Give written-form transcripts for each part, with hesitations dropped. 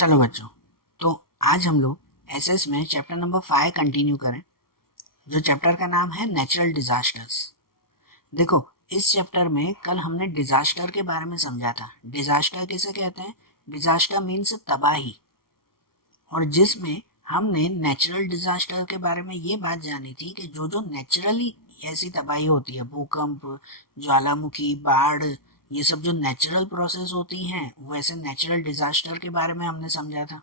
चलो बच्चों, तो आज हम लोग एसएस में चैप्टर नंबर 5 कंटिन्यू करें, जो चैप्टर का नाम है नेचुरल डिजास्टर्स। देखो, इस चैप्टर में कल हमने डिजास्टर के बारे में समझा था। डिजास्टर किसे कहते हैं? डिजास्टर मीन्स तबाही। और जिसमें हमने नेचुरल डिजास्टर के बारे में ये बात जानी थी कि जो जो नेचुरली ऐसी तबाही होती है, भूकंप, ज्वालामुखी, बाढ़, ये सब जो नेचुरल प्रोसेस होती हैं, वैसे नेचुरल डिजास्टर के बारे में हमने समझा था।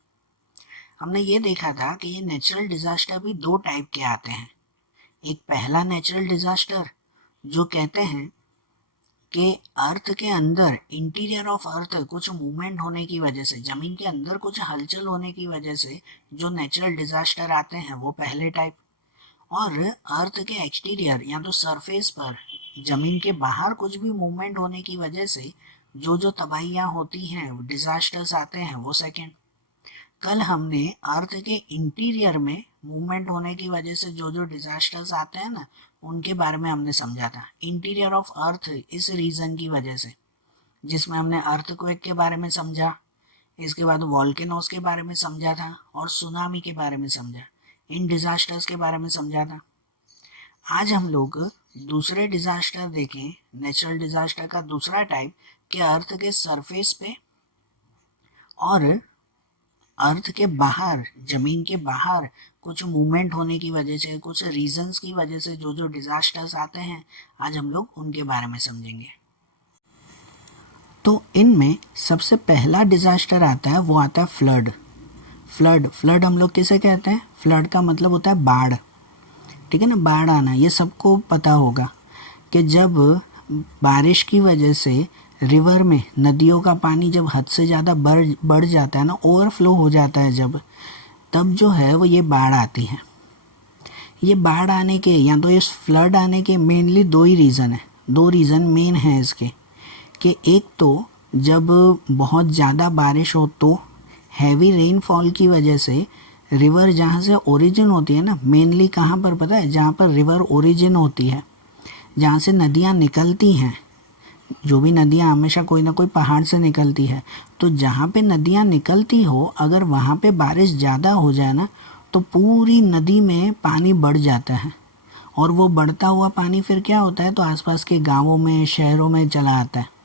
हमने ये देखा था कि ये नेचुरल डिजास्टर भी दो टाइप के आते हैं। एक पहला नेचुरल डिजास्टर जो कहते हैं कि अर्थ के अंदर, इंटीरियर ऑफ अर्थ, कुछ मूवमेंट होने की वजह से, जमीन के अंदर कुछ हलचल होने की वजह से जो नेचुरल डिजास्टर आते हैं, वो पहले टाइप। और अर्थ के एक्सटीरियर या तो सरफेस पर, जमीन के बाहर कुछ भी मूवमेंट होने की वजह से जो जो तबाहियां होती हैं, डिजास्टर्स आते हैं, वो सेकेंड। कल हमने अर्थ के इंटीरियर में मूवमेंट होने की वजह से जो जो डिजास्टर्स आते हैं ना, उनके बारे में हमने समझा था। इंटीरियर ऑफ अर्थ इस रीजन की वजह से, जिसमें हमने अर्थक्वेक के बारे में समझा, इसके बाद वॉल्केनोस के बारे में समझा था और सुनामी के बारे में समझा, इन डिजास्टर्स के बारे में समझा था। आज हम लोग दूसरे डिजास्टर देखें, नेचुरल डिजास्टर का दूसरा टाइप, कि अर्थ के सरफेस पे और अर्थ के बाहर, जमीन के बाहर कुछ मूवमेंट होने की वजह से, कुछ रीजंस की वजह से जो जो डिजास्टर्स आते हैं, आज हम लोग उनके बारे में समझेंगे। तो इनमें सबसे पहला डिजास्टर आता है, वो आता है फ्लड। फ्लड हम लोग किसे कहते हैं? फ्लड का मतलब होता है बाढ़, ठीक है ना, बाढ़ आना। ये सबको पता होगा कि जब बारिश की वजह से रिवर में, नदियों का पानी जब हद से ज़्यादा बढ़ जाता है ना, ओवरफ्लो हो जाता है जब, तब जो है वो ये बाढ़ आती है। ये बाढ़ आने के या तो इस फ्लड आने के मेनली दो ही रीज़न है, दो रीज़न मेन हैं इसके। कि एक तो जब बहुत ज़्यादा बारिश हो तो हैवी रेनफॉल की वजह से रिवर जहाँ से ओरिजिन होती है ना, मेनली कहाँ पर पता है? जहाँ पर रिवर ओरिजिन होती है, जहाँ से नदियाँ निकलती हैं, जो भी नदियाँ हमेशा कोई ना कोई पहाड़ से निकलती है, तो जहाँ पे नदियाँ निकलती हो, अगर वहाँ पे बारिश ज़्यादा हो जाए ना, तो पूरी नदी में पानी बढ़ जाता है। और वो बढ़ता हुआ पानी फिर क्या होता है, तो आसपास के गांवों में, शहरों में चला आता है।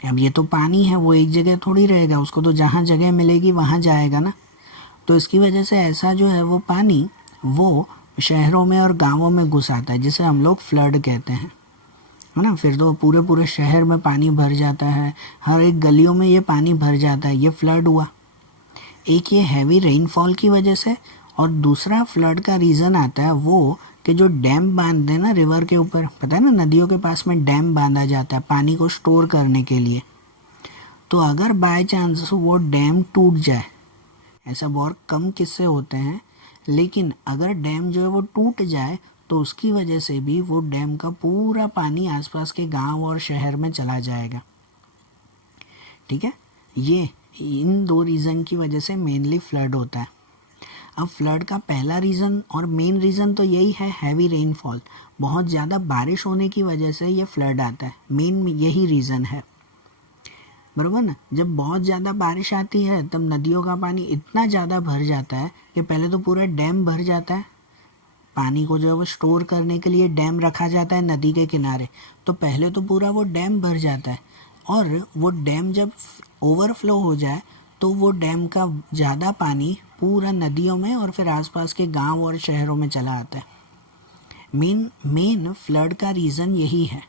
अब ये तो पानी है, वो एक जगह थोड़ी रहेगा, उसको तो जहाँ जगह मिलेगी वहाँ जाएगा ना। तो इसकी वजह से ऐसा जो है वो पानी वो शहरों में और गांवों में घुस आता है, जिसे हम लोग फ्लड कहते हैं, है ना। फिर तो पूरे पूरे शहर में पानी भर जाता है, हर एक गलियों में ये पानी भर जाता है, ये फ्लड हुआ। एक ये हैवी रेनफॉल की वजह से, और दूसरा फ्लड का रीज़न आता है वो कि जो डैम बांध दें ना रिवर के ऊपर, पता है ना, नदियों के पास में डैम बांधा जाता है पानी को स्टोर करने के लिए। तो अगर बाय चांस वो डैम टूट जाए, ऐसा बहुत कम किस्से होते हैं, लेकिन अगर डैम जो है वो टूट जाए, तो उसकी वजह से भी वो डैम का पूरा पानी आसपास के गांव और शहर में चला जाएगा, ठीक है। ये इन दो रीज़न की वजह से मेनली फ्लड होता है। अब फ्लड का पहला रीज़न और मेन रीज़न तो यही है, हैवी रेनफॉल, बहुत ज़्यादा बारिश होने की वजह से ये फ्लड आता है, मेन यही रीज़न है, बराबर ना। जब बहुत ज़्यादा बारिश आती है तब नदियों का पानी इतना ज़्यादा भर जाता है कि पहले तो पूरा डैम भर जाता है, पानी को जो है वो स्टोर करने के लिए डैम रखा जाता है नदी के किनारे, तो पहले तो पूरा वो डैम भर जाता है। और वो डैम जब ओवरफ्लो हो जाए, तो वो डैम का ज़्यादा पानी पूरा नदियों में और फिर आसपास के गांव और शहरों में चला आता है। मेन फ्लड का रीज़न यही है।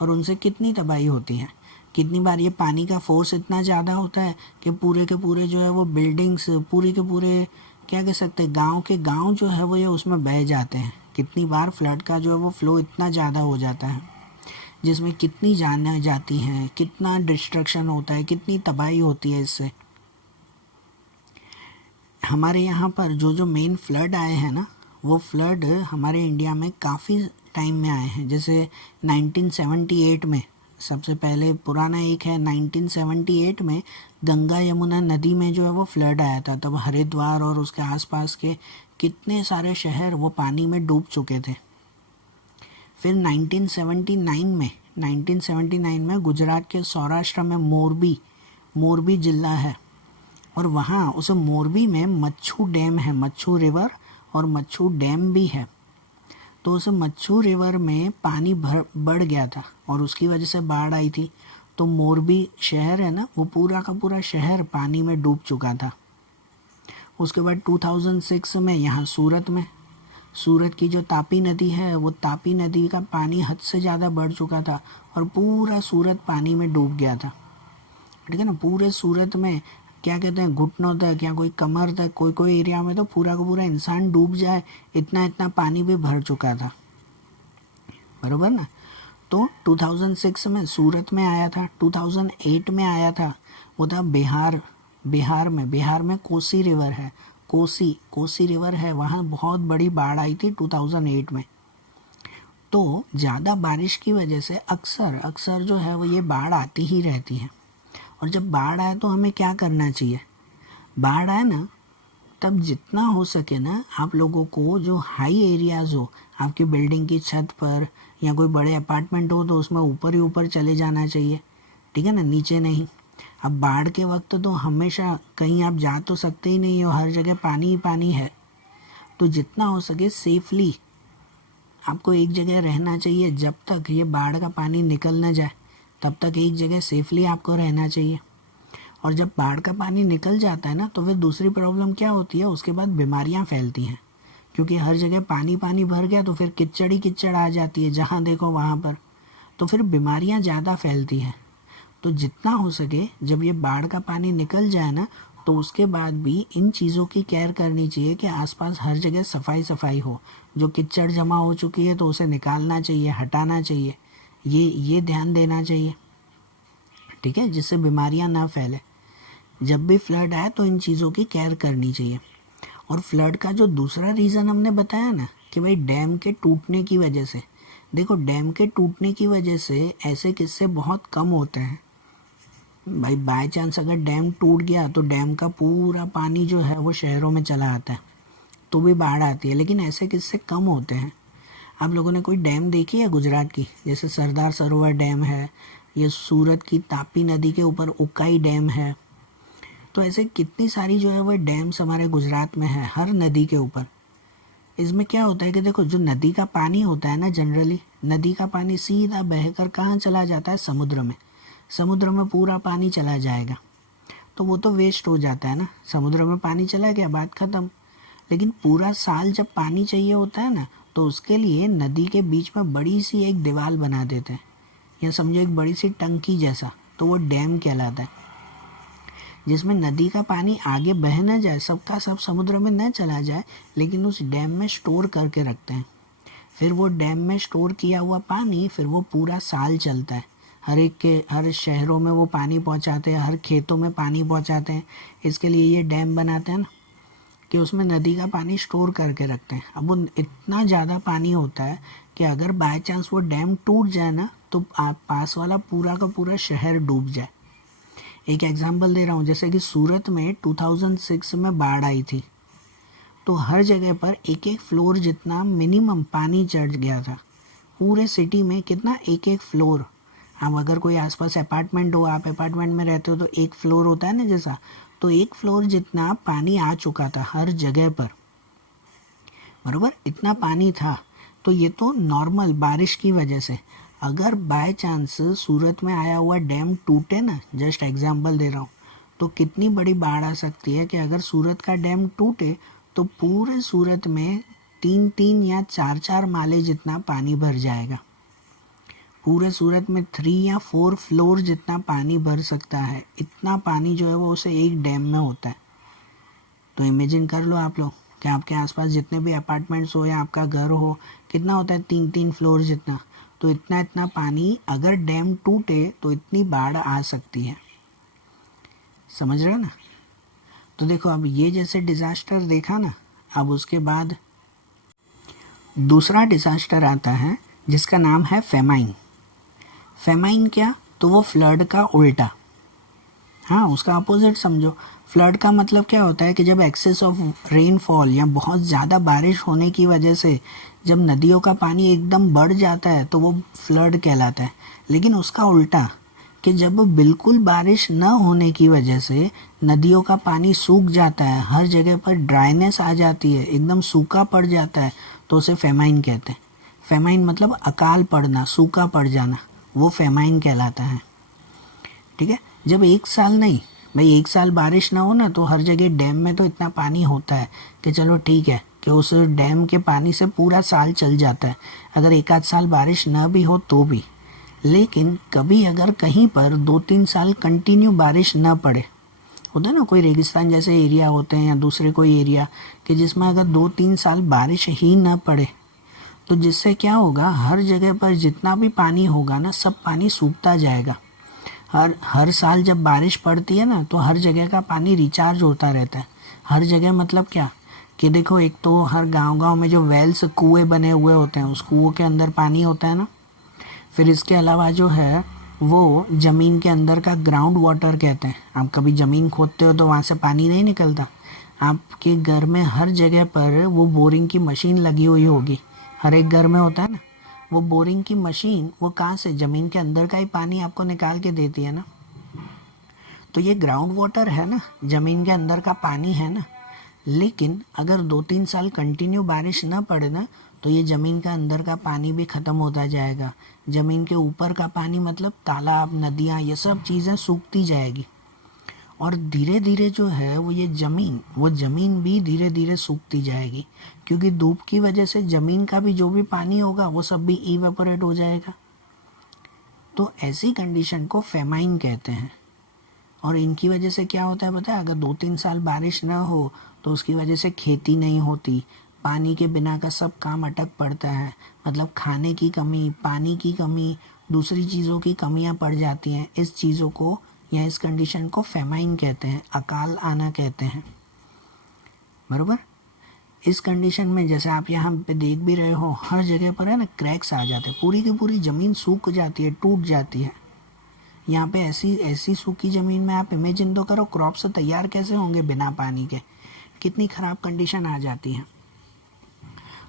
और उनसे कितनी तबाही होती है, कितनी बार ये पानी का फोर्स इतना ज़्यादा होता है कि पूरे के पूरे जो है वो बिल्डिंग्स, पूरे के पूरे क्या कह सकते हैं, गांव के गांव जो है वो ये उसमें बह जाते हैं। कितनी बार फ्लड का जो है वो फ्लो इतना ज़्यादा हो जाता है, जिसमें कितनी जानें जाती हैं, कितना डिस्ट्रक्शन होता है, कितनी तबाही होती है इससे। हमारे यहाँ पर जो जो मेन फ्लड आए हैं ना, वो फ्लड हमारे इंडिया में काफ़ी टाइम में आए हैं। जैसे 1978 में सबसे पहले पुराना एक है, 1978 में गंगा यमुना नदी में जो है वो फ्लड आया था। तब हरिद्वार और उसके आसपास के कितने सारे शहर वो पानी में डूब चुके थे। फिर 1979 में गुजरात के सौराष्ट्र में मोरबी जिला है, और वहाँ उस मोरबी में मच्छू डैम है, मच्छू रिवर और मच्छू डैम भी है। तो उस मच्छू रिवर में पानी बढ़ गया था और उसकी वजह से बाढ़ आई थी। तो मोरबी शहर है ना, वो पूरा का पूरा शहर पानी में डूब चुका था। उसके बाद 2006 में यहाँ सूरत की जो तापी नदी है, वो तापी नदी का पानी हद से ज़्यादा बढ़ चुका था और पूरा सूरत पानी में डूब गया था। ठीक है ना, पूरे सूरत में क्या कहते हैं, घुटनों तक या कोई कमर तक, कोई कोई एरिया में तो पूरा का पूरा इंसान डूब जाए, इतना इतना पानी भी भर चुका था। बरोबर ना। तो 2006 में सूरत में आया था, 2008 में आया था, वो था बिहार में कोसी रिवर है, कोसी रिवर है, वहाँ बहुत बड़ी बाढ़ आई थी 2008 में। तो ज़्यादा बारिश की वजह से अक्सर जो है वो ये बाढ़ आती ही रहती है। और जब बाढ़ आए तो हमें क्या करना चाहिए, बाढ़ आए ना तब जितना हो सके ना आप लोगों को, जो हाई एरियाज़ हो, आपकी बिल्डिंग की छत पर या कोई बड़े अपार्टमेंट हो तो उसमें ऊपर ही ऊपर चले जाना चाहिए। ठीक है ना, नीचे नहीं। अब बाढ़ के वक्त तो हमेशा कहीं आप जा तो सकते ही नहीं हो, हर जगह पानी ही पानी है। तो जितना हो सके सेफली आपको एक जगह रहना चाहिए, जब तक ये बाढ़ का पानी निकल न जाए तब तक एक जगह सेफली आपको रहना चाहिए। और जब बाढ़ का पानी निकल जाता है ना तो फिर दूसरी प्रॉब्लम क्या होती है, उसके बाद बीमारियां फैलती हैं, क्योंकि हर जगह पानी पानी भर गया तो फिर कीचड़ ही कीचड़ आ जाती है जहाँ देखो वहाँ पर, तो फिर बीमारियां ज़्यादा फैलती हैं। तो जितना हो सके जब ये बाढ़ का पानी निकल जाए ना तो उसके बाद भी इन चीज़ों की केयर करनी चाहिए कि आसपास हर जगह सफाई हो, जो कीचड़ जमा हो चुकी है तो उसे निकालना चाहिए, हटाना चाहिए, ये ध्यान देना चाहिए। ठीक है, जिससे बीमारियां ना फैले। जब भी फ्लड आए तो इन चीज़ों की केयर करनी चाहिए। और फ्लड का जो दूसरा रीज़न हमने बताया ना कि भाई डैम के टूटने की वजह से, देखो डैम के टूटने की वजह से ऐसे किस्से बहुत कम होते हैं भाई। बाय चांस अगर डैम टूट गया तो डैम का पूरा पानी जो है वो शहरों में चला आता है तो भी बाढ़ आती है, लेकिन ऐसे किस्से कम होते हैं। आप लोगों ने कोई डैम देखी है गुजरात की, जैसे सरदार सरोवर डैम है, ये सूरत की तापी नदी के ऊपर उकाई डैम है। तो ऐसे कितनी सारी जो है वो डैम्स हमारे गुजरात में है, हर नदी के ऊपर। इसमें क्या होता है कि देखो जो नदी का पानी होता है ना, जनरली नदी का पानी सीधा बहकर कहाँ चला जाता है, समुद्र में पूरा पानी चला जाएगा। तो वो तो वेस्ट हो जाता है ना, समुद्र में पानी चला गया, बात ख़त्म। लेकिन पूरा साल जब पानी चाहिए होता है ना तो उसके लिए नदी के बीच में बड़ी सी एक दीवार बना देते हैं, या समझो एक बड़ी सी टंकी जैसा, तो वो डैम कहलाता है, जिसमें नदी का पानी आगे बह न जाए, सबका सब समुद्र में न चला जाए, लेकिन उस डैम में स्टोर करके रखते हैं। फिर वो डैम में स्टोर किया हुआ पानी फिर वो पूरा साल चलता है, हर शहरों में वो पानी पहुंचाते हैं, हर खेतों में पानी पहुंचाते हैं। इसके लिए ये डैम बनाते हैं ना कि उसमें नदी का पानी स्टोर करके रखते हैं। अब वो इतना ज़्यादा पानी होता है कि अगर बाय चांस वो डैम टूट जाए ना तो पास वाला पूरा का पूरा शहर डूब जाए। एक एग्जांपल दे रहा हूँ, जैसे कि सूरत में 2006 में बाढ़ आई थी तो हर जगह पर एक एक फ्लोर जितना मिनिमम पानी चढ़ गया था। पूरे सिटी में कितना, एक एक फ्लोर। अब अगर कोई आसपास अपार्टमेंट हो, आप अपार्टमेंट में रहते हो तो एक फ्लोर होता है ना जैसा, तो एक फ्लोर जितना पानी आ चुका था हर जगह पर, बराबर इतना पानी था। तो ये तो नॉर्मल बारिश की वजह से। अगर बाय चांस सूरत में आया हुआ डैम टूटे ना, जस्ट एग्जांपल दे रहा हूँ, तो कितनी बड़ी बाढ़ आ सकती है कि अगर सूरत का डैम टूटे तो पूरे सूरत में 3-3 या 4-4 माले जितना पानी भर जाएगा। पूरे सूरत में 3 या 4 फ्लोर जितना पानी भर सकता है। इतना पानी जो है वो उसे एक डैम में होता है। तो इमेजिन कर लो आप लोग कि आपके आसपास जितने भी अपार्टमेंट्स हो या आपका घर हो, कितना होता है, 3-3 फ्लोर जितना। तो इतना इतना पानी अगर डैम टूटे तो इतनी बाढ़ आ सकती है, समझ रहे हो ना। तो देखो अब ये जैसे डिज़ास्टर देखा ना, अब उसके बाद दूसरा डिज़ास्टर आता है जिसका नाम है फेमाइन। फेमाइन क्या, तो वो फ्लड का उल्टा, हाँ उसका अपोजिट समझो। फ्लड का मतलब क्या होता है कि जब एक्सेस ऑफ रेनफॉल या बहुत ज़्यादा बारिश होने की वजह से जब नदियों का पानी एकदम बढ़ जाता है तो वो फ्लड कहलाता है। लेकिन उसका उल्टा, कि जब बिल्कुल बारिश न होने की वजह से नदियों का पानी सूख जाता है, हर जगह पर ड्राइनेस आ जाती है, एकदम सूखा पड़ जाता है, तो उसे फेमाइन कहते हैं। फेमाइन मतलब अकाल पड़ना, सूखा पड़ जाना, वो फेमाइन कहलाता है। ठीक है, जब एक साल नहीं भाई, एक साल बारिश ना हो ना, तो हर जगह डैम में तो इतना पानी होता है कि चलो ठीक है कि उस डैम के पानी से पूरा साल चल जाता है, अगर एक आध साल बारिश ना भी हो तो भी। लेकिन कभी अगर कहीं पर 2-3 साल कंटिन्यू बारिश ना पड़े, होता है ना कोई रेगिस्तान जैसे एरिया होते हैं या दूसरे कोई एरिया कि जिसमें अगर 2-3 साल बारिश ही ना पड़े, तो जिससे क्या होगा, हर जगह पर जितना भी पानी होगा ना, सब पानी सूखता जाएगा। हर साल जब बारिश पड़ती है ना, तो हर जगह का पानी रिचार्ज होता रहता है। हर जगह मतलब क्या कि देखो, एक तो हर गांव-गांव में जो वेल्स, कुएं बने हुए होते हैं, उस कुओं के अंदर पानी होता है ना। फिर इसके अलावा जो है वो ज़मीन के अंदर का ग्राउंड वाटर कहते हैं। आप कभी ज़मीन खोदते हो तो वहाँ से पानी नहीं निकलता। आपके घर में हर जगह पर वो बोरिंग की मशीन लगी हुई होगी, हर एक घर में होता है ना। वो बोरिंग की मशीन वो कहाँ से, ज़मीन के अंदर का ही पानी आपको निकाल के देती है ना। तो ये ग्राउंड वाटर है ना, ज़मीन के अंदर का पानी है ना। लेकिन अगर 2-3 साल कंटिन्यू बारिश ना पड़े ना, तो ये ज़मीन का अंदर का पानी भी ख़त्म होता जाएगा। ज़मीन के ऊपर का पानी मतलब तालाब, नदियाँ, ये सब चीज़ें सूखती जाएगी। और धीरे धीरे जो है वो ज़मीन भी धीरे धीरे सूखती जाएगी, क्योंकि धूप की वजह से ज़मीन का भी जो भी पानी होगा वो सब भी इवेपोरेट हो जाएगा। तो ऐसी कंडीशन को फेमाइन कहते हैं। और इनकी वजह से क्या होता है पता है, अगर 2-3 साल बारिश ना हो तो उसकी वजह से खेती नहीं होती, पानी के बिना का सब काम अटक पड़ता है। मतलब खाने की कमी, पानी की कमी, दूसरी चीज़ों की कमियां पड़ जाती हैं। इस चीज़ों को या इस कंडीशन को फेमाइन कहते हैं, अकाल आना कहते हैं। बरोबर। इस कंडीशन में जैसे आप यहाँ पे देख भी रहे हो, हर जगह पर है ना क्रैक्स आ जाते हैं, पूरी की पूरी ज़मीन सूख जाती है, टूट जाती है। यहाँ पे ऐसी सूखी ज़मीन में आप इमेजिन तो करो क्रॉप्स तैयार कैसे होंगे बिना पानी के, कितनी ख़राब कंडीशन आ जाती है।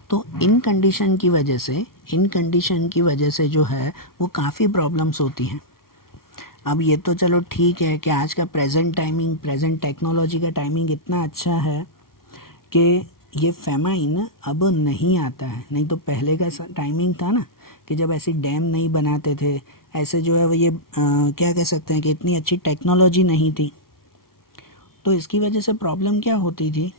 तो इन कंडीशन की वजह से जो है वो काफ़ी प्रॉब्लम्स होती हैं। अब ये तो चलो ठीक है कि आज का प्रेजेंट टेक्नोलॉजी का टाइमिंग इतना अच्छा है कि ये फेमाइन अब नहीं आता है। नहीं तो पहले का टाइमिंग था ना कि जब ऐसी डैम नहीं बनाते थे, ऐसे जो है वो ये क्या कह सकते हैं कि इतनी अच्छी टेक्नोलॉजी नहीं थी, तो इसकी वजह से प्रॉब्लम क्या होती थी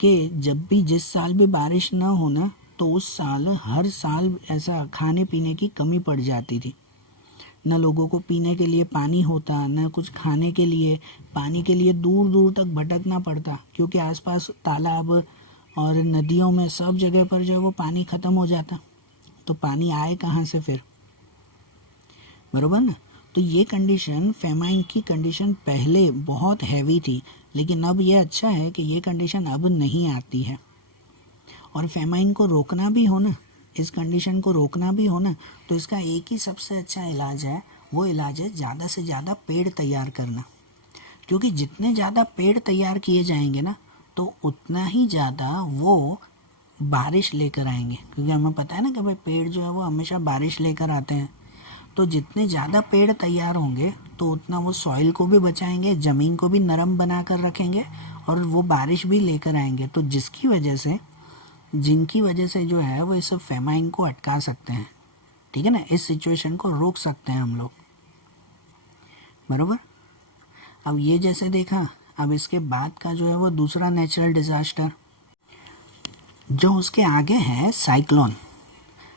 कि जब भी जिस साल भी बारिश ना होना, तो उस साल हर साल ऐसा खाने पीने की कमी पड़ जाती थी। न लोगों को पीने के लिए पानी होता, न कुछ खाने के लिए, पानी के लिए दूर दूर तक भटकना पड़ता, क्योंकि आसपास तालाब और नदियों में सब जगह पर जो है वो पानी ख़त्म हो जाता। तो पानी आए कहाँ से फिर, बरोबर ना। तो ये कंडीशन, फेमाइन की कंडीशन पहले बहुत हैवी थी, लेकिन अब ये अच्छा है कि ये कंडीशन अब नहीं आती है। और फेमाइन को रोकना भी हो ना, इस कंडीशन को रोकना भी हो ना, तो इसका एक ही सबसे अच्छा इलाज है, वो इलाज है ज़्यादा से ज़्यादा पेड़ तैयार करना। क्योंकि जितने ज़्यादा पेड़ तैयार किए जाएंगे ना, तो उतना ही ज़्यादा वो बारिश लेकर आएंगे। क्योंकि हमें पता है ना कि भाई पेड़ जो है वो हमेशा बारिश लेकर आते हैं। तो जितने ज़्यादा पेड़ तैयार होंगे तो उतना वो सॉइल को भी बचाएंगे, ज़मीन को भी नरम बना कर रखेंगे, और वो बारिश भी लेकर आएंगे। तो जिनकी वजह से जो है वो इस फेमाइन को अटका सकते हैं, ठीक है ना, इस सिचुएशन को रोक सकते हैं हम लोग, बरोबर। अब ये जैसे देखा, अब इसके बाद का जो है वो दूसरा नेचुरल डिज़ास्टर जो उसके आगे है, साइक्लोन।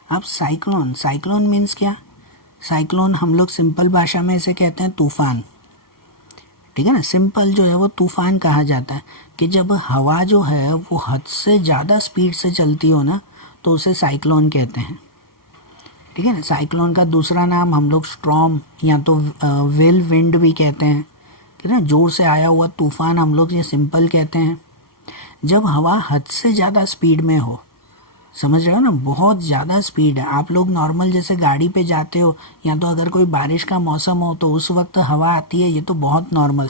अब साइक्लोन मीन्स क्या, साइक्लोन हम लोग सिंपल भाषा में इसे कहते हैं तूफ़ान, ठीक है ना। सिंपल जो है वो तूफ़ान कहा जाता है कि जब हवा जो है वो हद से ज़्यादा स्पीड से चलती हो ना, तो उसे साइक्लोन कहते हैं, ठीक है ना। साइक्लोन का दूसरा नाम हम लोग स्ट्रॉम या तो विल विंड भी कहते हैं, ठीक है ना, जोर से आया हुआ तूफ़ान हम लोग ये सिंपल कहते हैं। जब हवा हद से ज़्यादा स्पीड में हो, समझ रहे हो ना, बहुत ज़्यादा स्पीड है। आप लोग नॉर्मल जैसे गाड़ी पे जाते हो, या तो अगर कोई बारिश का मौसम हो तो उस वक्त हवा आती है, ये तो बहुत नॉर्मल।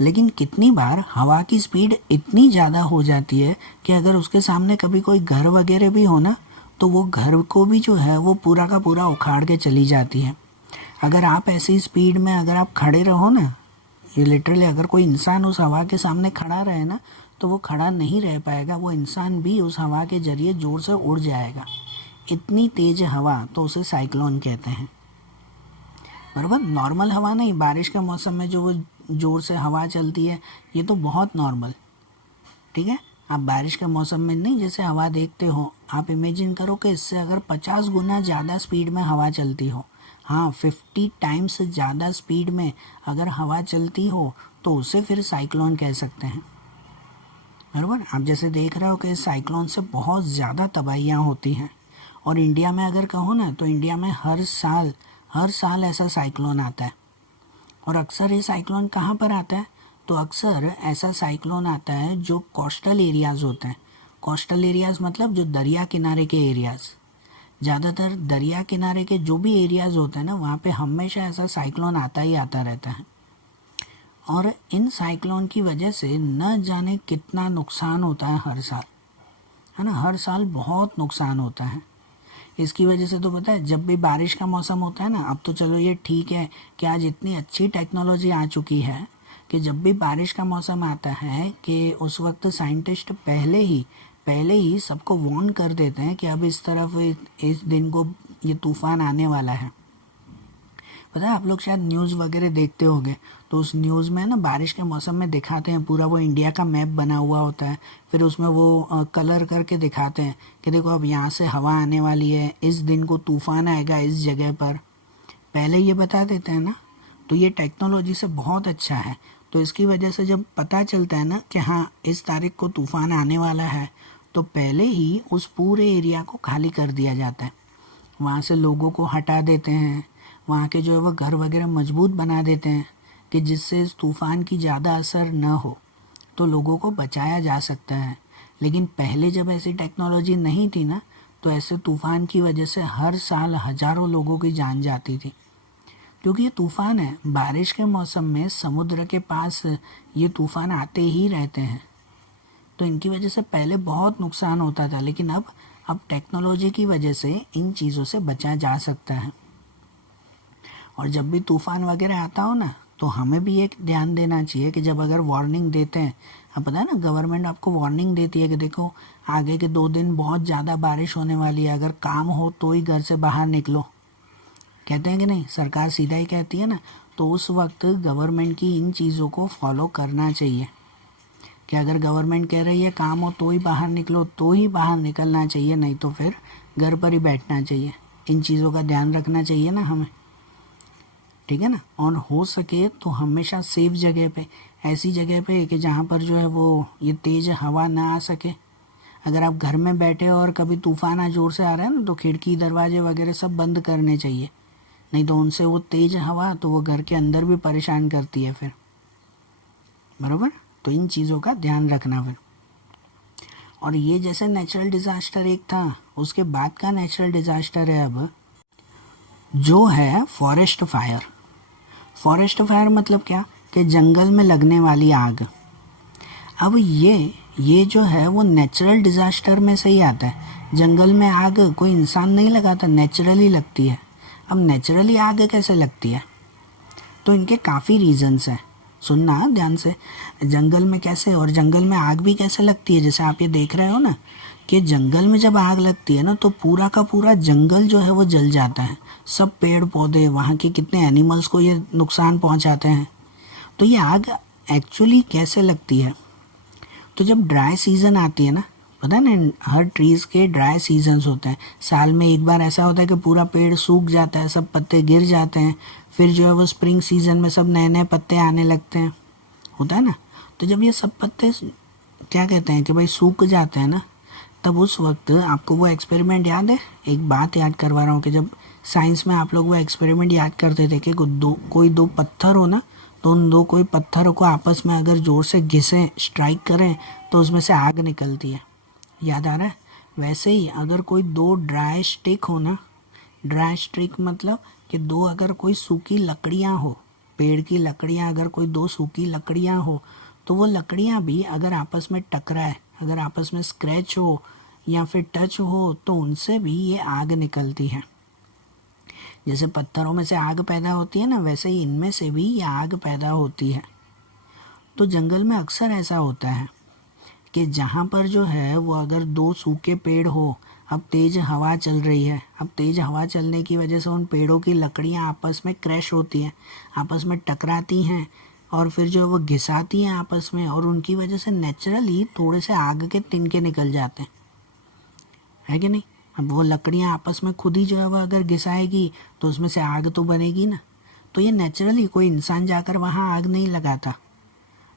लेकिन कितनी बार हवा की स्पीड इतनी ज़्यादा हो जाती है कि अगर उसके सामने कभी कोई घर वगैरह भी हो ना, तो वो घर को भी जो है वो पूरा का पूरा उखाड़ के चली जाती है। अगर आप ऐसी स्पीड में अगर आप खड़े रहो ना, ये लिटरली अगर कोई इंसान उस हवा के सामने खड़ा रहे ना तो वो खड़ा नहीं रह पाएगा, वो इंसान भी उस हवा के जरिए ज़ोर से उड़ जाएगा। इतनी तेज़ हवा, तो उसे साइक्लोन कहते हैं। बराबर, नॉर्मल हवा नहीं, बारिश के मौसम में जो वो ज़ोर से हवा चलती है ये तो बहुत नॉर्मल, ठीक है। आप बारिश के मौसम में नहीं जैसे हवा देखते हो, आप इमेजिन करो कि इससे अगर 50 गुना ज़्यादा स्पीड में हवा चलती हो, हाँ 50 टाइम्स ज़्यादा स्पीड में अगर हवा चलती हो तो उसे फिर साइक्लोन कह सकते हैं। बराबर, आप जैसे देख रहे हो कि साइक्लोन से बहुत ज़्यादा तबाहियाँ होती हैं। और इंडिया में अगर कहो ना तो इंडिया में हर साल ऐसा साइक्लोन आता है। और अक्सर ये साइक्लोन कहाँ पर आता है, तो अक्सर ऐसा साइक्लोन आता है जो कोस्टल एरियाज़ होते हैं। कोस्टल एरियाज़ मतलब जो दरिया किनारे के एरियाज़, ज़्यादातर दरिया किनारे के जो भी एरियाज़ होते हैं ना, वहाँ पे हमेशा ऐसा साइक्लोन आता ही आता रहता है। और इन साइक्लोन की वजह से न जाने कितना नुकसान होता है हर साल, है ना, हर साल बहुत नुकसान होता है। इसकी वजह से तो पता है, जब भी बारिश का मौसम होता है ना, अब तो चलो ये ठीक है कि आज इतनी अच्छी टेक्नोलॉजी आ चुकी है कि जब भी बारिश का मौसम आता है कि उस वक्त साइंटिस्ट पहले ही सबको वार्न कर देते हैं कि अब इस तरफ इस दिन को ये तूफ़ान आने वाला है। पता है, आप लोग शायद न्यूज़ वगैरह देखते होंगे, तो उस न्यूज़ में ना बारिश के मौसम में दिखाते हैं, पूरा वो इंडिया का मैप बना हुआ होता है, फिर उसमें वो कलर करके दिखाते हैं कि देखो अब यहाँ से हवा आने वाली है, इस दिन को तूफ़ान आएगा इस जगह पर, पहले ये बता देते हैं ना। तो ये टेक्नोलॉजी से बहुत अच्छा है। तो इसकी वजह से जब पता चलता है ना कि हाँ इस तारीख को तूफ़ान आने वाला है, तो पहले ही उस पूरे एरिया को खाली कर दिया जाता है, वहाँ से लोगों को हटा देते हैं, वहाँ के जो है वो घर वगैरह मजबूत बना देते हैं कि जिससे इस तूफ़ान की ज़्यादा असर न हो, तो लोगों को बचाया जा सकता है। लेकिन पहले जब ऐसी टेक्नोलॉजी नहीं थी ना, तो ऐसे तूफ़ान की वजह से हर साल हज़ारों लोगों की जान जाती थी। क्योंकि ये तूफ़ान है, बारिश के मौसम में समुद्र के पास ये तूफ़ान आते ही रहते हैं, तो इनकी वजह से पहले बहुत नुकसान होता था। लेकिन अब टेक्नोलॉजी की वजह से इन चीज़ों से बचा जा सकता है। और जब भी तूफ़ान वगैरह आता हो ना, तो हमें भी एक ध्यान देना चाहिए कि जब अगर वार्निंग देते हैं, अब पता है ना गवर्नमेंट आपको वार्निंग देती है कि देखो आगे के 2 दिन बहुत ज़्यादा बारिश होने वाली है, अगर काम हो तो ही घर से बाहर निकलो, कहते हैं कि नहीं, सरकार सीधा ही कहती है ना। तो उस वक्त गवर्नमेंट की इन चीज़ों को फॉलो करना चाहिए कि अगर गवर्नमेंट कह रही है काम हो तो ही बाहर निकलो, तो ही बाहर निकलना चाहिए, नहीं तो फिर घर पर ही बैठना चाहिए। इन चीज़ों का ध्यान रखना चाहिए ना हमें, ठीक है ना। और हो सके तो हमेशा सेफ जगह पे, ऐसी जगह पे कि जहाँ पर जो है वो ये तेज़ हवा ना आ सके। अगर आप घर में बैठे हो और कभी तूफ़ान आ ज़ोर से आ रहा है ना, तो खिड़की दरवाजे वगैरह सब बंद करने चाहिए, नहीं तो उनसे वो तेज़ हवा तो वो घर के अंदर भी परेशान करती है फिर, बराबर। तो इन चीज़ों का ध्यान रखना फिर। और ये जैसे नेचुरल डिज़ास्टर एक था, उसके बाद का नेचुरल डिज़ास्टर है अब जो है फॉरेस्ट फायर। फॉरेस्ट फायर मतलब क्या, कि जंगल में लगने वाली आग। अब ये जो है वो नेचुरल डिज़ास्टर में से ही आता है। जंगल में आग कोई इंसान नहीं लगाता, नेचुरली लगती है। अब नेचुरली आग कैसे लगती है, तो इनके काफ़ी रीज़न्स हैं, सुनना ध्यान से। जंगल में कैसे, और जंगल में आग भी कैसे लगती है, जैसे आप ये देख रहे हो ना कि जंगल में जब आग लगती है ना तो पूरा का पूरा जंगल जो है वो जल जाता है, सब पेड़ पौधे, वहाँ के कितने एनिमल्स को ये नुकसान पहुँचाते हैं। तो ये आग एक्चुअली कैसे लगती है, तो जब ड्राई सीज़न आती है ना, पता है ना हर ट्रीज़ के ड्राई सीजन्स होते हैं, साल में एक बार ऐसा होता है कि पूरा पेड़ सूख जाता है, सब पत्ते गिर जाते हैं, फिर जो है वो स्प्रिंग सीजन में सब नए नए पत्ते आने लगते हैं, होता है ना। तो जब ये सब पत्ते क्या कहते हैं कि भाई सूख जाते हैं ना, तब उस वक्त आपको वो एक्सपेरिमेंट याद है, एक बात याद करवा रहा हूँ कि जब साइंस में आप लोग वो एक्सपेरिमेंट याद करते थे कि कोई दो पत्थर हो ना, तो उन दो कोई पत्थरों को आपस में अगर ज़ोर से घिसें, स्ट्राइक करें, तो उसमें से आग निकलती है, याद आ रहा है। वैसे ही अगर कोई 2 ड्राई स्टिक हो ना, ड्राई स्टिक मतलब कि 2 अगर कोई सूखी लकड़ियाँ हो, पेड़ की लकड़ियाँ अगर कोई 2 सूखी लकड़ियाँ हो, तो वो लकड़ियाँ भी अगर आपस में टकराए, अगर आपस में स्क्रैच हो या फिर टच हो, तो उनसे भी ये आग निकलती है। जैसे पत्थरों में से आग पैदा होती है ना, वैसे ही इनमें से भी ये आग पैदा होती है। तो जंगल में अक्सर ऐसा होता है कि जहाँ पर जो है वो अगर दो सूखे पेड़ हो, अब तेज़ हवा चल रही है, अब तेज़ हवा चलने की वजह से उन पेड़ों की लकड़ियाँ आपस में क्रैश होती हैं, आपस में टकराती हैं और फिर जो है वो घिसाती हैं आपस में, और उनकी वजह से नेचुरली थोड़े से आग के तिनके निकल जाते हैं, है कि नहीं। अब वो लकड़ियाँ आपस में खुद ही जो है वो अगर घिसाएगी तो उसमें से आग तो बनेगी ना। तो ये नेचुरली, कोई इंसान जाकर वहाँ आग नहीं लगाता।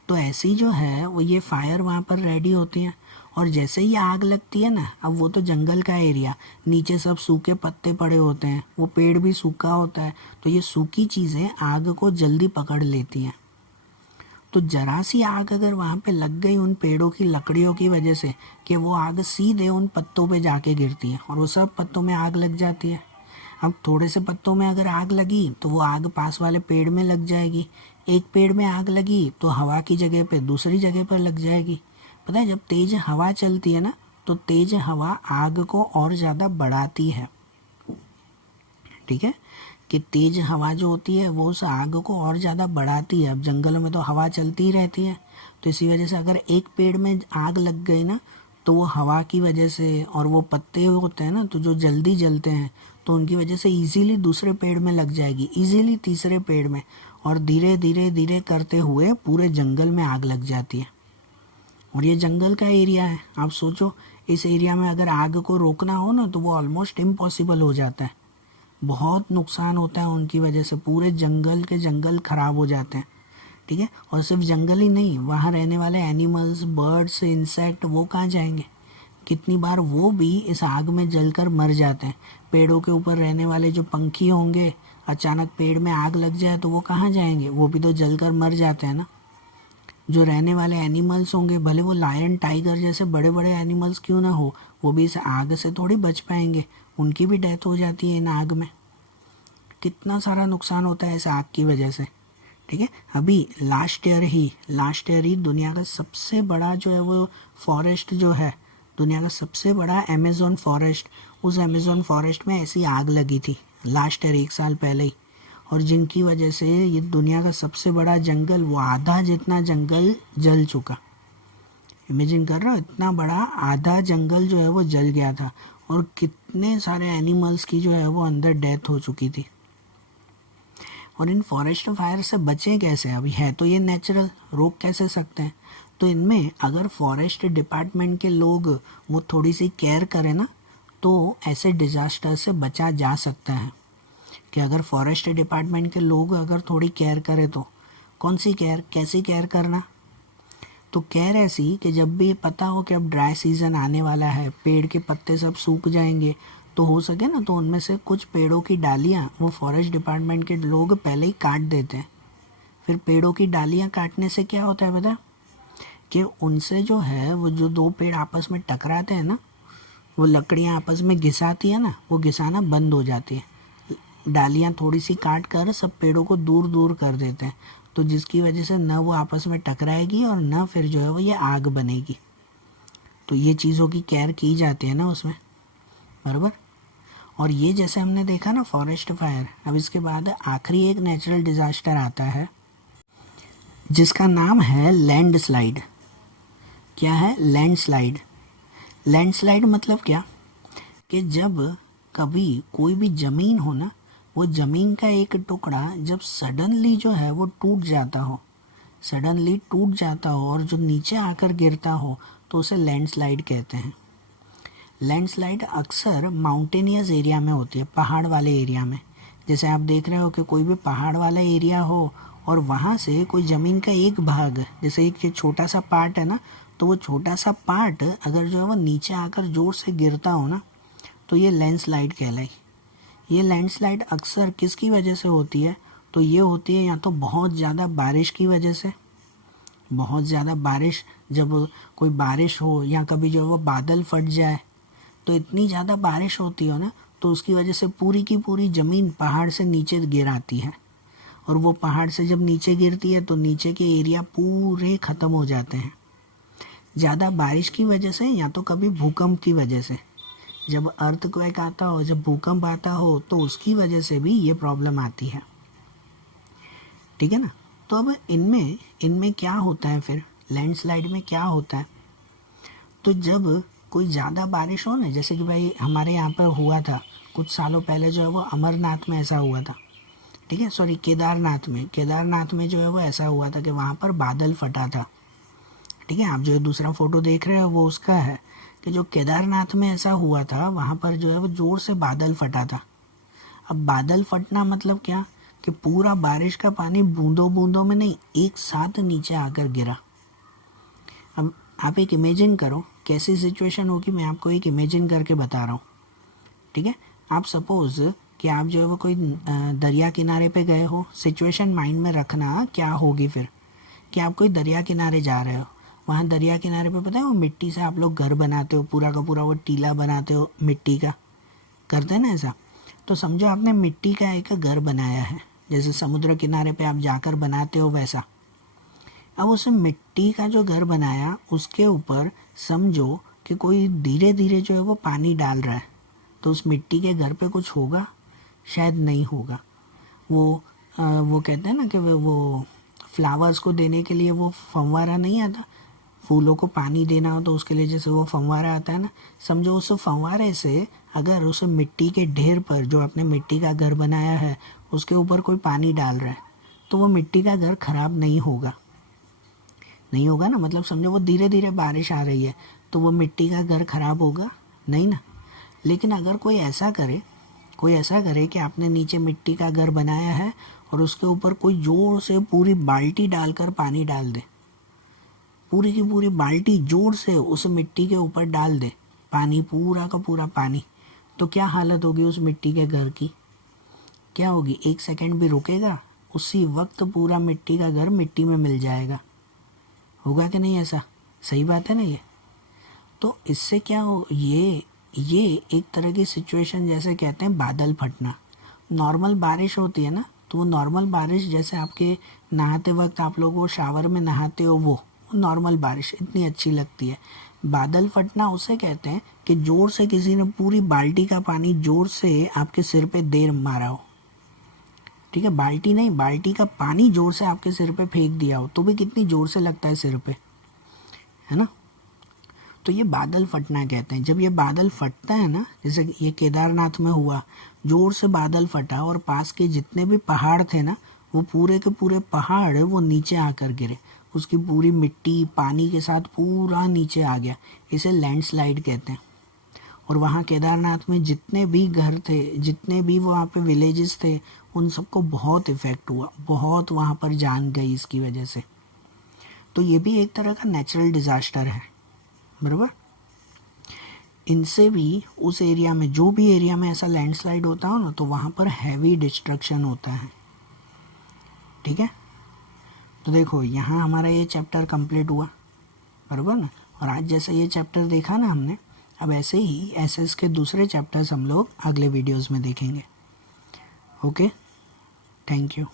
तो ऐसी जो है वो ये फायर वहाँ पर रेडी होती हैं, और जैसे ही आग लगती है ना, अब वो तो जंगल का एरिया, नीचे सब सूखे पत्ते पड़े होते हैं, वो पेड़ भी सूखा होता है, तो ये सूखी चीज़ें आग को जल्दी पकड़ लेती हैं। तो जरा सी आग अगर वहाँ पे लग गई उन पेड़ों की लकड़ियों की वजह से, कि वो आग सीधे उन पत्तों पे जाके गिरती है और वो सब पत्तों में आग लग जाती है। अब थोड़े से पत्तों में अगर आग लगी तो वो आग पास वाले पेड़ में लग जाएगी, एक पेड़ में आग लगी तो हवा की जगह पे दूसरी जगह पर लग जाएगी। पता है, जब तेज़ हवा चलती है ना, तो तेज़ हवा आग को और ज़्यादा बढ़ाती है। ठीक है, कि तेज़ हवा जो होती है वो उस आग को और ज़्यादा बढ़ाती है। अब जंगलों में तो हवा चलती ही रहती है, तो इसी वजह से अगर एक पेड़ में आग लग गई ना, तो वो हवा की वजह से, और वो पत्ते होते हैं ना तो जो जल्दी जलते हैं, तो उनकी वजह से इजीली दूसरे पेड़ में लग जाएगी, इजीली तीसरे पेड़ में, और धीरे धीरे धीरे करते हुए पूरे जंगल में आग लग जाती है। और ये जंगल का एरिया है, आप सोचो इस एरिया में अगर आग को रोकना हो ना तो वो ऑलमोस्ट इम्पॉसिबल हो जाता है। बहुत नुकसान होता है उनकी वजह से, पूरे जंगल के जंगल ख़राब हो जाते हैं। ठीक है, और सिर्फ जंगल ही नहीं, वहाँ रहने वाले एनिमल्स, बर्ड्स, इंसेक्ट, वो कहाँ जाएंगे। कितनी बार वो भी इस आग में जलकर मर जाते हैं। पेड़ों के ऊपर रहने वाले जो पंछी होंगे, अचानक पेड़ में आग लग जाए तो वो कहाँ जाएंगे, वो भी तो जलकर मर जाते हैं ना। जो रहने वाले एनिमल्स होंगे, भले वो लायन, टाइगर जैसे बड़े बड़े एनिमल्स क्यों ना हो, वो भी इस आग से थोड़ी बच पाएंगे, उनकी भी डेथ हो जाती है इन आग में। कितना सारा नुकसान होता है इस आग की वजह से। ठीक है, अभी लास्ट ईयर ही दुनिया का सबसे बड़ा जो है वो फॉरेस्ट जो है, दुनिया का सबसे बड़ा अमेज़न फॉरेस्ट, उस अमेज़न फॉरेस्ट में ऐसी आग लगी थी लास्ट ईयर, 1 साल पहले ही, और जिनकी वजह से ये दुनिया का सबसे बड़ा जंगल, वो आधा जितना जंगल जल चुका। इमेजिन कर रहे हो, इतना बड़ा आधा जंगल जो है वो जल गया था, और कितने सारे एनिमल्स की जो है वो अंदर डेथ हो चुकी थी। और इन फॉरेस्ट फायर से बचें कैसे, अभी है तो ये नेचुरल, रोक कैसे सकते हैं। तो इनमें अगर फॉरेस्ट डिपार्टमेंट के लोग वो थोड़ी सी केयर करें ना, तो ऐसे डिज़ास्टर से बचा जा सकता है। कि अगर फॉरेस्ट डिपार्टमेंट के लोग अगर थोड़ी केयर करें तो, कौन सी केयर, कैसी केयर करना, तो केयर ऐसी कि जब भी पता हो कि अब ड्राई सीज़न आने वाला है, पेड़ के पत्ते सब सूख जाएंगे, तो हो सके ना तो उनमें से कुछ पेड़ों की डालियाँ वो फॉरेस्ट डिपार्टमेंट के लोग पहले ही काट देते हैं। फिर पेड़ों की डालियाँ काटने से क्या होता है पता, कि उनसे जो है वो जो दो पेड़ आपस में टकराते हैं ना, वो लकड़ियाँ आपस में घिसाती है ना, वो घिसाना बंद हो जाती है। डालियाँ थोड़ी सी काट कर सब पेड़ों को दूर दूर कर देते हैं, तो जिसकी वजह से न वो आपस में टकराएगी और न फिर जो है वो ये आग बनेगी। तो ये चीज़ों की केयर की जाती है ना उसमें, बराबर। और ये जैसे हमने देखा ना फॉरेस्ट फायर, अब इसके बाद आखिरी एक नेचुरल डिज़ास्टर आता है जिसका नाम है लैंडस्लाइड। क्या है लैंडस्लाइड? लैंडस्लाइड मतलब क्या, कि जब कभी कोई भी ज़मीन हो ना, वो ज़मीन का एक टुकड़ा जब सडनली जो है वो टूट जाता हो, सडनली टूट जाता हो और जो नीचे आकर गिरता हो, तो उसे लैंडस्लाइड कहते हैं। लैंडस्लाइड अक्सर माउंटेनियस एरिया में होती है, पहाड़ वाले एरिया में। जैसे आप देख रहे हो कि कोई भी पहाड़ वाला एरिया हो और वहाँ से कोई ज़मीन का एक भाग, जैसे एक छोटा सा पार्ट है ना, तो वो छोटा सा पार्ट अगर जो है वो नीचे आकर ज़ोर से गिरता हो ना, तो ये लैंडस्लाइड कहलाई। ये लैंडस्लाइड अक्सर किसकी वजह से होती है, तो ये होती है या तो बहुत ज़्यादा बारिश की वजह से, बहुत ज़्यादा बारिश, जब कोई बारिश हो या कभी जो है वो बादल फट जाए, तो इतनी ज़्यादा बारिश होती हो ना, तो उसकी वजह से पूरी की पूरी ज़मीन पहाड़ से नीचे गिर आती है, और वो पहाड़ से जब नीचे गिरती है तो नीचे के एरिया पूरे ख़त्म हो जाते हैं। ज़्यादा बारिश की वजह से या तो कभी भूकंप की वजह से, जब अर्थक्वेक आता हो, जब भूकंप आता हो, तो उसकी वजह से भी ये प्रॉब्लम आती है, ठीक है ना। तो अब इनमें क्या होता है, फिर लैंडस्लाइड में क्या होता है, तो जब कोई ज़्यादा बारिश हो ना, जैसे कि भाई हमारे यहाँ पर हुआ था कुछ सालों पहले, जो है वो अमरनाथ में ऐसा हुआ था, ठीक है, सॉरी केदारनाथ में जो है वो ऐसा हुआ था कि वहाँ पर बादल फटा था, ठीक है। आप जो दूसरा फ़ोटो देख रहे हो वो उसका है कि जो केदारनाथ में ऐसा हुआ था, वहाँ पर जो है वो ज़ोर से बादल फटा था। अब बादल फटना मतलब क्या, कि पूरा बारिश का पानी बूंदों बूंदों में नहीं, एक साथ नीचे आकर गिरा। अब आप एक इमेजिन करो कैसी सिचुएशन होगी, मैं आपको एक इमेजिन करके बता रहा हूँ, ठीक है। आप सपोज़ कि आप जो है वो कोई दरिया किनारे पे गए हो, सिचुएशन माइंड में रखना क्या होगी फिर, कि आप कोई दरिया किनारे जा रहे हो, वहाँ दरिया किनारे पे पता है वो मिट्टी से आप लोग घर बनाते हो, पूरा का पूरा वो टीला बनाते हो मिट्टी का, करते हैं ना ऐसा। तो समझो आपने मिट्टी का एक घर बनाया है, जैसे समुद्र किनारे पे आप जाकर बनाते हो वैसा। अब उस मिट्टी का जो घर बनाया, उसके ऊपर समझो कि कोई धीरे धीरे जो है वो पानी डाल रहा है, तो उस मिट्टी के घर पे कुछ होगा, शायद नहीं होगा। वो कहते हैं ना कि वो फ्लावर्स को देने के लिए वो फव्वारा नहीं आता, फूलों को पानी देना हो तो उसके लिए जैसे वो फव्वारा आता है ना, समझो उस फव्वारे से अगर उस मिट्टी के ढेर पर जो आपने मिट्टी का घर बनाया है उसके ऊपर कोई पानी डाल रहा है, तो वो मिट्टी का घर ख़राब नहीं होगा, नहीं होगा ना। मतलब समझो वो धीरे धीरे बारिश आ रही है तो वो मिट्टी का घर ख़राब होगा नहीं ना। लेकिन अगर कोई ऐसा करे कि आपने नीचे मिट्टी का घर बनाया है और उसके ऊपर कोई ज़ोर से पूरी बाल्टी डालकर पानी डाल दे, पूरी की पूरी बाल्टी ज़ोर से उस मिट्टी के ऊपर डाल दे, पानी पूरा का पूरा पानी, तो क्या हालत होगी उस मिट्टी के घर की, क्या होगी, एक सेकंड भी रुकेगा, उसी वक्त पूरा मिट्टी का घर मिट्टी में मिल जाएगा, होगा कि नहीं ऐसा, सही बात है ना ये। तो इससे क्या हो, ये एक तरह की सिचुएशन जैसे कहते हैं बादल फटना। नॉर्मल बारिश होती है ना, तो वो नॉर्मल बारिश जैसे आपके नहाते वक्त आप लोग वो शावर में नहाते हो, वो नॉर्मल बारिश इतनी अच्छी लगती है। बादल फटना उसे कहते हैं कि ज़ोर से किसी ने पूरी बाल्टी का पानी ज़ोर से आपके सिर पे दे मारा हो, ठीक है, बाल्टी नहीं, बाल्टी का पानी ज़ोर से आपके सिर पे फेंक दिया हो, तो भी कितनी ज़ोर से लगता है सिर पे, है ना। तो ये बादल फटना कहते हैं। जब ये बादल फटता है ना, जैसे ये केदारनाथ में हुआ, ज़ोर से बादल फटा और पास के जितने भी पहाड़ थे ना, वो पूरे के पूरे पहाड़ वो नीचे आकर गिरे, उसकी पूरी मिट्टी पानी के साथ पूरा नीचे आ गया, इसे लैंडस्लाइड कहते हैं। और वहाँ केदारनाथ में जितने भी घर थे, जितने भी वहाँ पे विलेजेस थे, उन सबको बहुत इफ़ेक्ट हुआ, बहुत वहाँ पर जान गई इसकी वजह से। तो ये भी एक तरह का नेचुरल डिज़ास्टर है, बराबर। इनसे भी उस एरिया में, जो भी एरिया में ऐसा लैंडस्लाइड होता हो ना, तो वहाँ पर हैवी डिस्ट्रक्शन होता है, ठीक है। तो देखो यहाँ हमारा ये चैप्टर कंप्लीट हुआ, बराबर ना। और आज जैसे ये चैप्टर देखा ना हमने, अब ऐसे ही एसएस के दूसरे चैप्टर्स हम लोग अगले वीडियोस में देखेंगे। Okay, thank you.